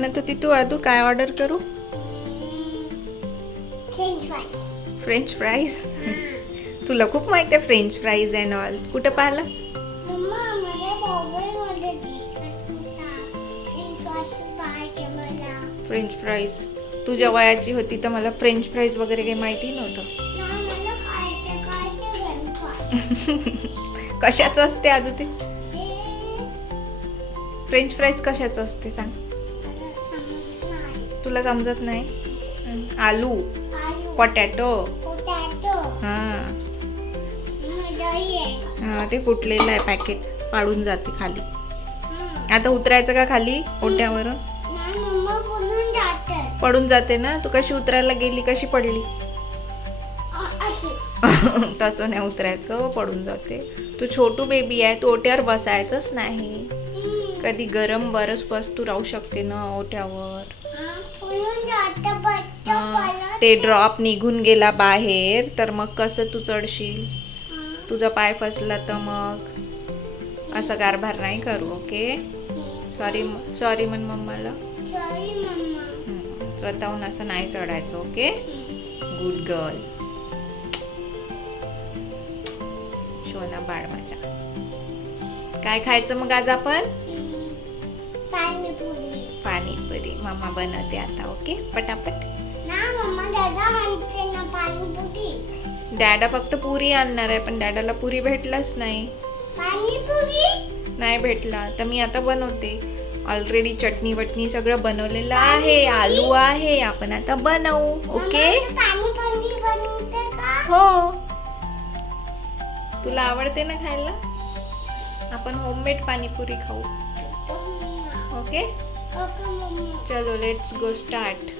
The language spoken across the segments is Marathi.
म्हणत होती तू आदू काय ऑर्डर करू? French fries. तुला खूप माहिती आहे फ्रेंच फ्राईज अँड ऑल. कुठं पाहिलं? फ्रेंच फ्राईज तुझ्या वयाची होती तर मला फ्रेंच फ्राईज वगैरे काही माहिती नव्हतं. कशाचं असते आदू ते? फ्रेंच फ्राईज कशाचं असते सांग? तुला समजत नाही? आलू, पोटॅटो. हां हां ते फुटलेलं आहे पॅकेट, पाडून जाते खाली. आता उतरायचं का खाली ओट्यावरून? पडून जाते ना. तू कशी उतरायला गेली, कशी पडली? तसं नाही उतरायचं, पडून जाते. तू छोटू बेबी आहे, तू ओट्यावर बसायचंच नाही. कधी गरम बरच वस्तू राहू शकते ना ओट्यावर. ते ड्रॉप निघून गेला बाहेर तर मग कसं तू चढशील? तुझा पाय फसला तर मग असं कारभार नाही करू. Okay sorry. सॉरी म्हण मम्माला. स्वतःहून असं नाही चढायचं. Okay good girl. शोना बाळ माझ्या. काय खायचं मग आज आपण? पाणीपुरी. मम्मा बनवते आता. ओके पटापट. डॅडा फक्त पुरी आणणार आहे पण डॅडाला पुरी भेटलाच नाही. नाही भेटला तर मी आता बनवते. ऑलरेडी चटणी वटणी सगळं बनवलेलं आहे. आलू आहे. आपण आता बनवू. ओके हो. तुला आवडते ना खायला? आपण होममेड पाणीपुरी खाऊ. ओके चलो लेट्स गो स्टार्ट.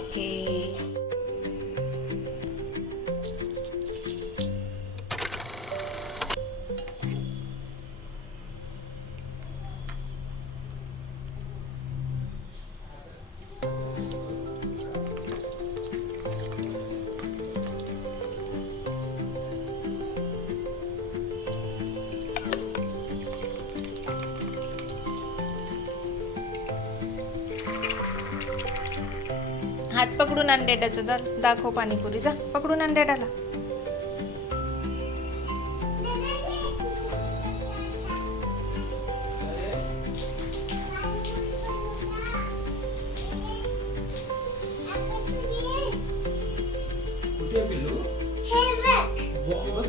ओके हात पकडून आण डॅडाचं. दाखव पाणीपुरी. जा पकडून आण डॅडाला.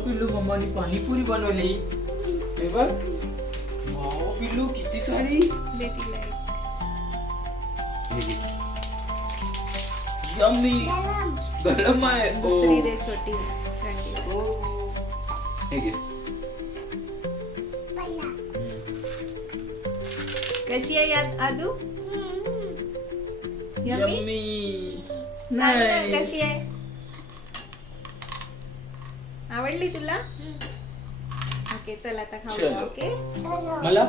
पिल्लू मम्मानी पाणीपुरी बनवली. हे बघ पिल्लू किती सारी. दे तिला एक. यम्मी गरम आहे. दुसरी दे छोटी. हे घे. कशी आहे याद आदू? यम्मी. सांग ना कशी आहे? आवडली तुला? ओके चल आता खाऊया. ओके मला